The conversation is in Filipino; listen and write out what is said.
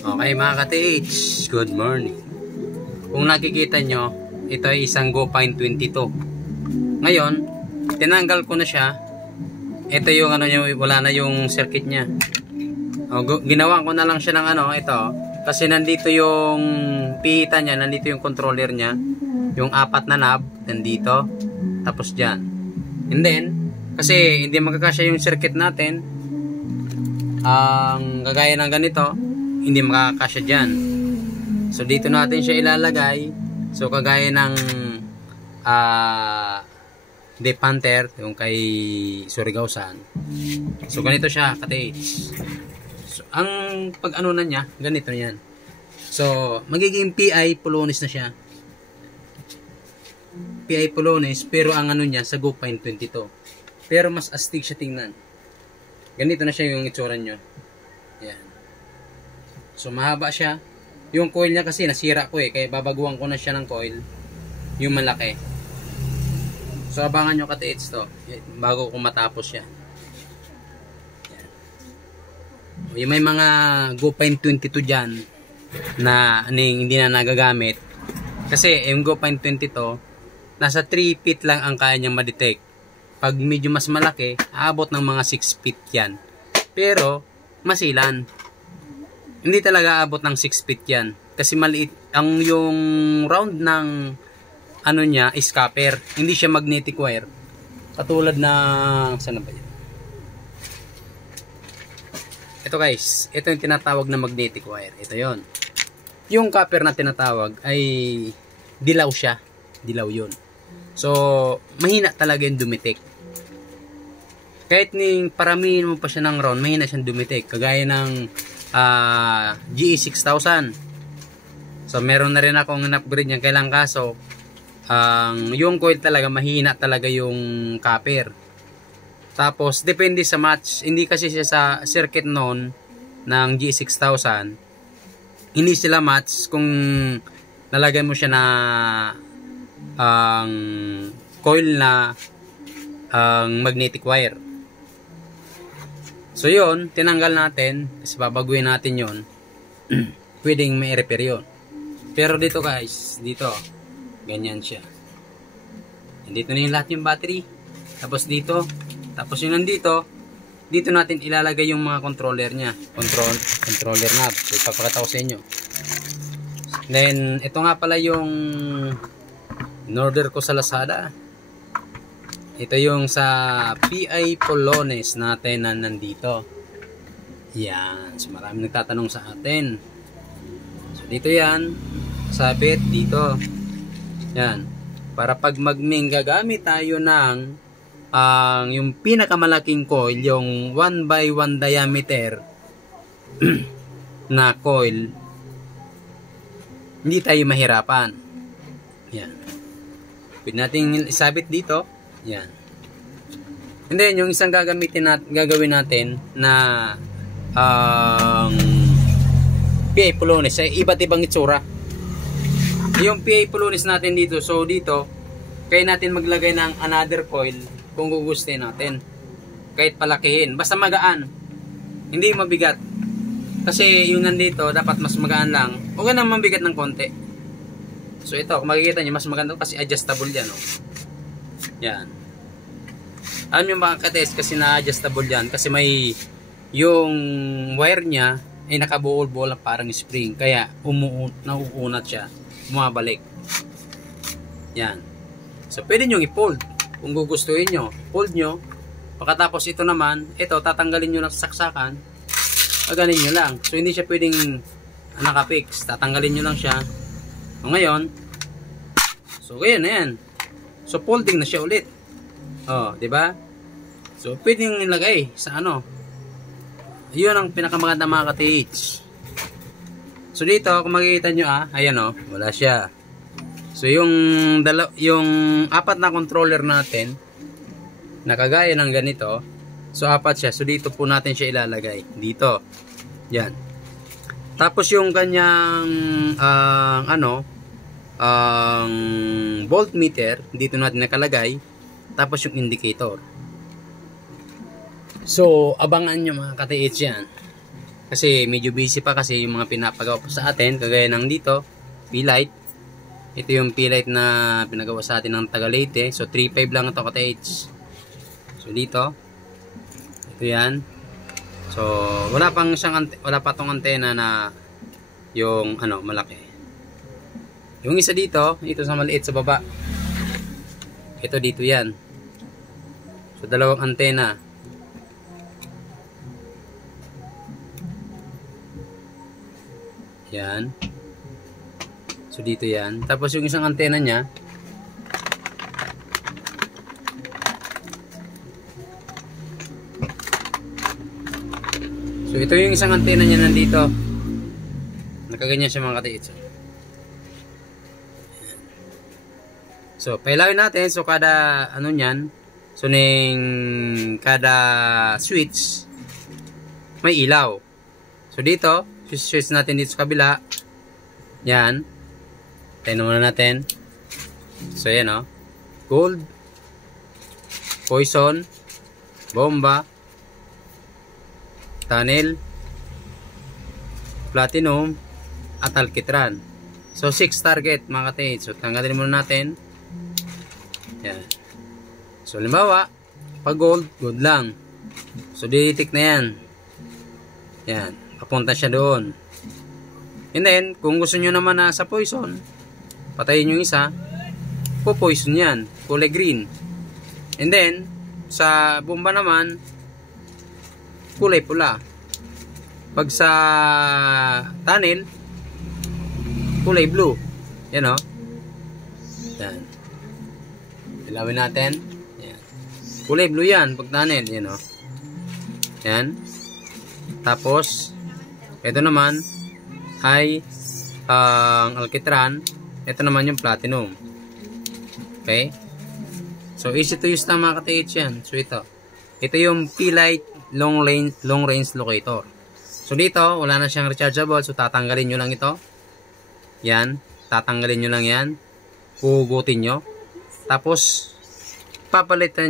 Okay mga ka-TH, good morning. Kung nakikita nyo, ito ay isang GoPine 22. Ngayon, tinanggal ko na siya. Ito yung ano nyo, wala na yung circuit nya. Ginawa ko na lang siya ng ito. Kasi nandito yung pihita nya, nandito yung controller nya. Yung 4 na knob, nandito. Tapos dyan. And then, kasi hindi magkakasya yung circuit natin. Ang gagaya ng ganito, hindi makakasya dyan. So dito natin siya ilalagay. So kagaya ng Depanter, yung kay Surigao-san. So ganito siya ka-TH. So ang pag-ano na niya, ganito yan. So magiging PI Polonis na siya. PI Polonis, pero ang ano niya sa GoPine 22. Pero mas astig siya tingnan. Ganito na siya yung itsura nyo. Yan. So mahaba siya. Yung coil niya kasi nasira ko kaya babaguhan ko na siya ng coil. Yung malaki. So abangan nyo ka-TH to. Bago ko matapos siya. Yan. Yung may mga GoPine 22 dyan na hindi na nagagamit. Kasi yung GoPine 22 nasa 3 feet lang ang kaya niyang ma-detect. Pag medyo mas malaki, aabot ng mga 6 feet yan. Pero, masilan. Hindi talaga aabot ng 6 feet yan. Kasi maliit. Ang yung round ng ano niya is copper. Hindi siya magnetic wire. Katulad na, saan na ba yan? Ito guys, ito yung tinatawag na magnetic wire. Ito yon. Yung copper na tinatawag ay dilaw siya. Dilaw yun. So, mahina talaga yung dumitik. Kahit paramihin mo pa siya ng round, mahina siyang dumitik. Kagaya ng GE6000. So, meron na rin akong in-upgrade niyan. Kailang kaso, yung coil talaga, mahina talaga yung copper. Tapos, depende sa match. Hindi kasi siya sa circuit noon ng GE6000. Hindi sila match kung nalagay mo siya na ang coil na magnetic wire. So yun, tinanggal natin kasi babaguhin natin yun. Pwedeng may repair yun. Pero dito guys, dito ganyan siya. Dito na yung lahat yung battery. Tapos dito, tapos yung nandito, dito natin ilalagay yung mga controller nya. Controller knob. So ipapakita ko sa inyo. Then ito nga pala yung in-order ko sa Lazada. Ito yung sa PI Polonis natin na nandito. Yan. So maraming nagtatanong sa atin. So dito yan. Sabit dito. Yan. Para pag gagamit tayo ng yung pinakamalaking coil, yung 1x1 diameter na coil, hindi tayo mahirapan. Yan. Pwede natin isabit dito. Yan. And then, yung isang gagawin natin na PI Polonis ay iba't ibang itsura. Yung PI Polonis natin dito, so dito, kaya natin maglagay ng another coil kung gugustuhin natin. Kahit palakihin. Basta magaan. Hindi mabigat. Kasi yung nandito, dapat mas magaan lang. Huwag ka nang mabigat ng konti. So ito, kung makikita nyo, mas maganda kasi adjustable yan. Oh. Yan. Alam nyo mga ka-test kasi na-adjustable yan. Kasi may yung wire nya ay nakabuol-buol parang spring. Kaya nauunat siya. Bumabalik. Yan. So pwede nyo i-fold. Kung gugustuhin nyo, fold nyo. Pagkatapos ito naman, ito tatanggalin nyo ng saksakan. Paganin nyo lang. So hindi siya pwedeng nakapix. Tatanggalin nyo lang siya. So ngayon, so ganyan na yan. So folding na siya ulit. Oh, 'di ba? So pwedeng ilagay sa ano. 'Yun ang pinakamaganda mga ka-TH. So dito kung makikita nyo ayan wala siya. So yung 4 na controller natin na kagaya ng ganito. So 4 siya. So dito po natin siya ilalagay. Dito. Yan. Tapos yung kanyang voltmeter dito natin nakalagay, tapos yung indicator. So abangan nyo mga ka-TH yan. Kasi medyo busy pa kasi yung mga pinapagawa pa sa atin. Kagaya ng dito, P-Light. Ito yung P-Light na pinagawa sa atin ng Tagalite. So 3.5 lang ito ka-TH. So dito, ito yan. So wala pa tong antena na yung malaki. Yung isa dito sa maliit sa baba. Ito dito yan. So dalawang antena. Yan. So dito yan. Tapos yung isang antena niya, so ito yung isang antena niya nandito. Nakaganyan siya mga ka-TH. So pailawin natin. So kada niyan, so kada switch may ilaw. So dito, switch natin dito sa kabila. Yan. Tayo muna natin. So yan gold, poison, bomba, tunnel, platinum, at alkitran. So 6 target mga ka-TH. So tanggalin muna natin. Yan. So limbawa, pag gold lang. So ditik na yan. Yan. Papunta siya doon. And then, kung gusto nyo naman na sa poison, patayin yung isa, po-poison yan. Kulay green. And then, sa bomba naman, kulay pula. Pag sa tunnel, kulay blue. Yan Yan. Ilawin natin. Yan. Kulay blue yan pag tunnel. Yan Yan. Tapos, ito naman ay ang alkitran. Ito naman yung platinum. Okay? So, easy to use na mga ka-TH yan. So, ito yung P-Light long range locator. So, dito, wala na siyang rechargeable. So, tatanggalin nyo lang ito. Yan. Tatanggalin nyo lang yan. Hugutin nyo. Tapos, papalitan